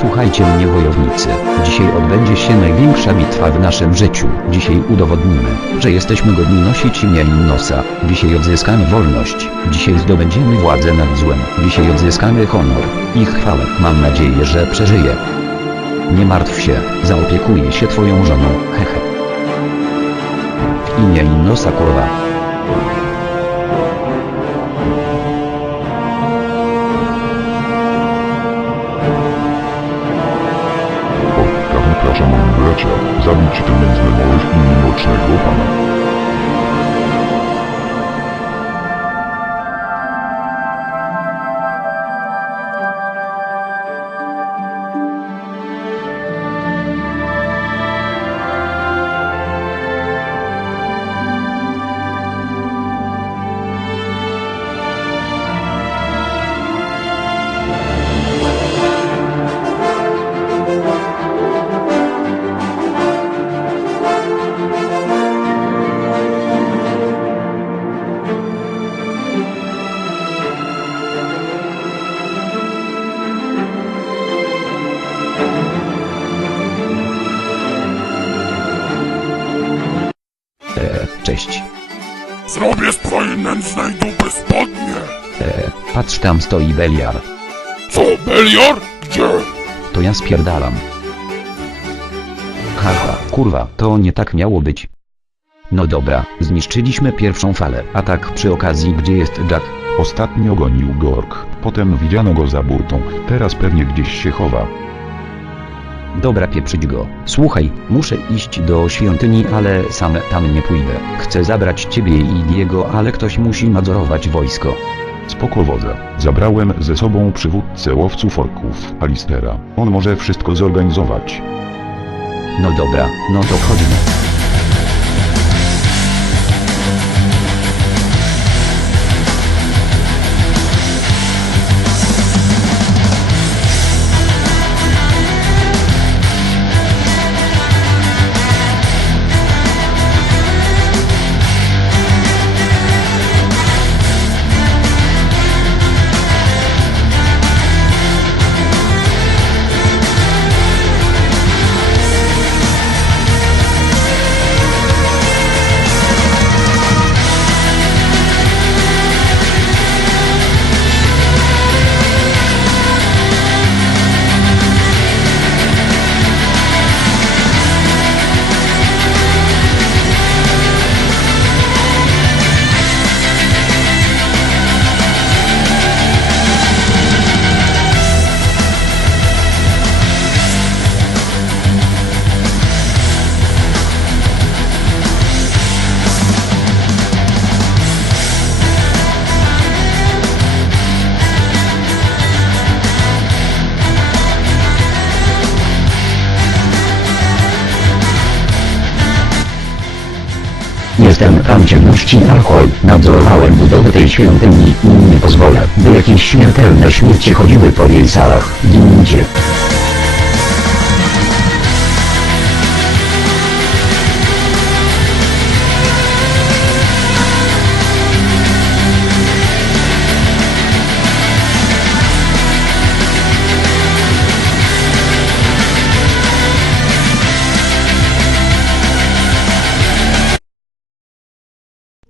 Słuchajcie mnie wojownicy, dzisiaj odbędzie się największa bitwa w naszym życiu. Dzisiaj udowodnimy, że jesteśmy godni nosić imię Innosa. Dzisiaj odzyskamy wolność. Dzisiaj zdobędziemy władzę nad złem. Dzisiaj odzyskamy honor i chwałę. Mam nadzieję, że przeżyję. Nie martw się, zaopiekuję się twoją żoną, hehe. Imię Innosa kurwa. Przepraszam, moi bracia, zabić tę nędzne w imię mrocznego pana. Patrz tam stoi Beliar. Co, Belior? Gdzie? To ja spierdalam. Haha, kurwa, to nie tak miało być. No dobra, zniszczyliśmy pierwszą falę, a tak przy okazji gdzie jest Jack? Ostatnio gonił Gork, potem widziano go za burtą, teraz pewnie gdzieś się chowa. Dobra pieprzyć go. Słuchaj, muszę iść do świątyni, ale sam tam nie pójdę. Chcę zabrać ciebie i Diego, ale ktoś musi nadzorować wojsko. Spoko wodza. Zabrałem ze sobą przywódcę łowców orków, Alistera. On może wszystko zorganizować. No dobra, no to chodźmy. Jestem pan ciemności Alkohol. Nadzorowałem budowę tej świątyni i nie pozwolę, by jakieś śmiertelne śmierci chodziły po jej salach. Gincie.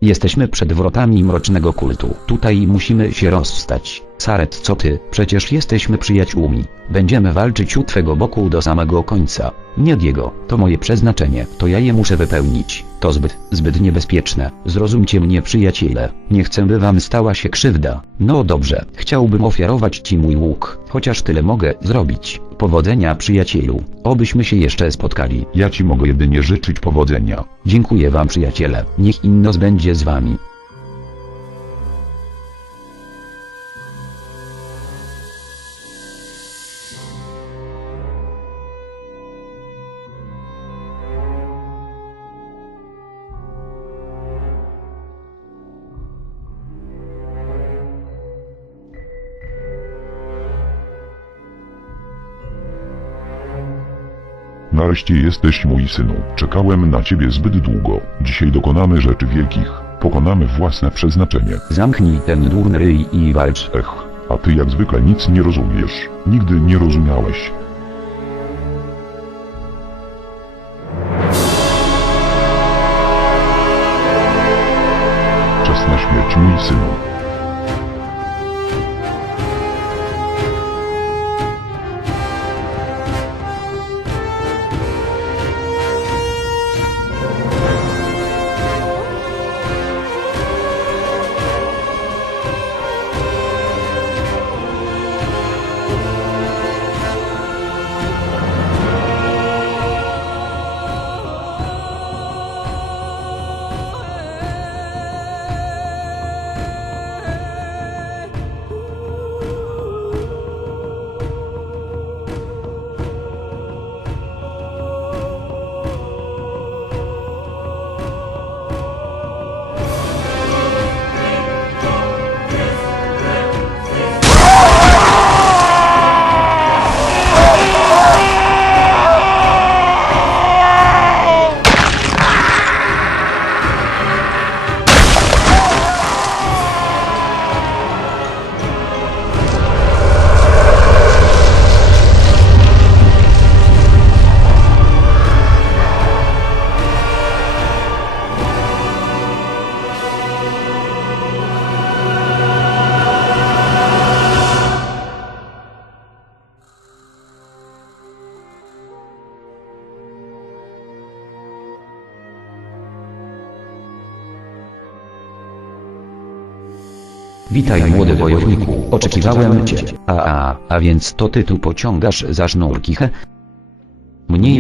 Jesteśmy przed wrotami mrocznego kultu. Tutaj musimy się rozstać. Saret, co ty? Przecież jesteśmy przyjaciółmi. Będziemy walczyć u twego boku do samego końca. Nie Diego, to moje przeznaczenie. To ja je muszę wypełnić. To zbyt, zbyt niebezpieczne. Zrozumcie mnie przyjaciele. Nie chcę by wam stała się krzywda. No dobrze, chciałbym ofiarować ci mój łuk. Chociaż tyle mogę zrobić. Powodzenia przyjacielu. Obyśmy się jeszcze spotkali. Ja ci mogę jedynie życzyć powodzenia. Dziękuję wam przyjaciele. Niech Innos będzie z wami. Nareszcie jesteś mój synu. Czekałem na ciebie zbyt długo. Dzisiaj dokonamy rzeczy wielkich. Pokonamy własne przeznaczenie. Zamknij ten durny ryj i walcz. Ech, a ty jak zwykle nic nie rozumiesz. Nigdy nie rozumiałeś. Czas na śmierć, mój synu. Witaj młody wojowniku, oczekiwałem cię. A, a, a więc to ty tu pociągasz za sznurki, he?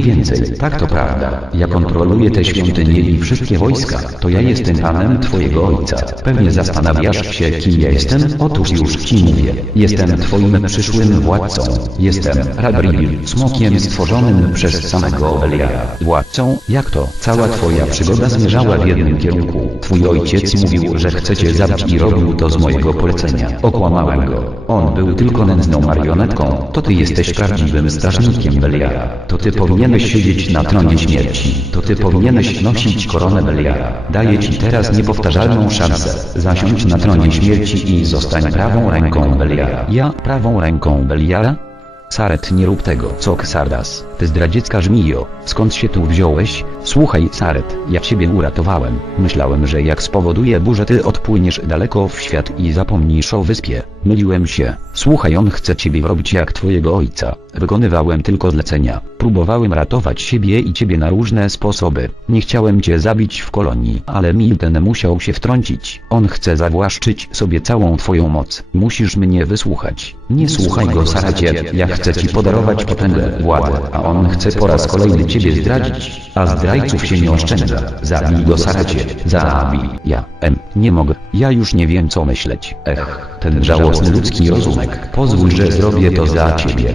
Więcej, tak to prawda. Ja kontroluję te świątynie i wszystkie wojska. To ja jestem panem twojego ojca. Pewnie zastanawiasz się, kim ja jestem? Otóż już ci mówię. Jestem twoim przyszłym władcą. Jestem Rabril, smokiem stworzonym przez samego Beliara. Władcą? Jak to? Cała twoja przygoda zmierzała w jednym kierunku. Twój ojciec mówił, że chce cię zabić i robił to z mojego polecenia. Okłamałem go. On był tylko nędzną marionetką. To ty jesteś prawdziwym strażnikiem Beliara. To ty powinieneś siedzieć na tronie śmierci. To ty powinieneś nosić koronę Beliara. Daję ci teraz niepowtarzalną szansę. Zasiądź na tronie śmierci i zostań prawą ręką Beliara. Ja prawą ręką Beliara? Saret nie rób tego, co Ksardas, ty zdradziecka żmijo, skąd się tu wziąłeś? Słuchaj Saret, ja ciebie uratowałem, myślałem, że jak spowoduje burzę ty odpłyniesz daleko w świat i zapomnisz o wyspie, myliłem się, słuchaj on chce ciebie wrobić jak twojego ojca, wykonywałem tylko zlecenia, próbowałem ratować siebie i ciebie na różne sposoby, nie chciałem cię zabić w kolonii, ale Milten musiał się wtrącić, on chce zawłaszczyć sobie całą twoją moc, musisz mnie wysłuchać, nie słuchaj go Sarecie, ja chcę ci podarować potęgę, władzę, a on chce po raz kolejny ciebie zdradzić, a zdrajców się nie oszczędza. Zabij go Saracie, zabij. Ja, em, nie mogę, ja już nie wiem co myśleć. Ech, ten żałosny ludzki rozumek, pozwól, że zrobię to za ciebie.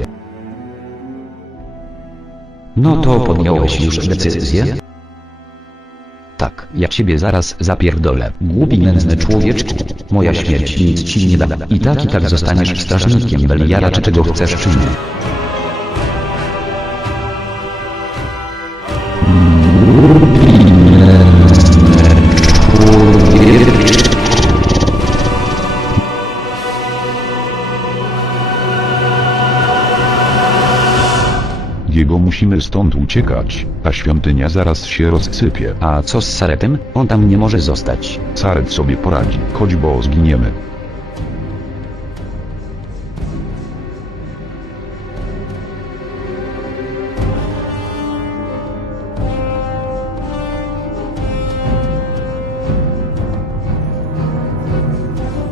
No to podjąłeś już decyzję? Tak, ja ciebie zaraz zapierdolę. Głupi nędzny człowieczku. Moja śmierć nic ci nie da. I tak i tak zostaniesz strażnikiem Beliara czy czego chcesz czy nie. Musimy stąd uciekać, a świątynia zaraz się rozsypie. A co z Saretem? On tam nie może zostać. Saret sobie poradzi, chodź bo zginiemy.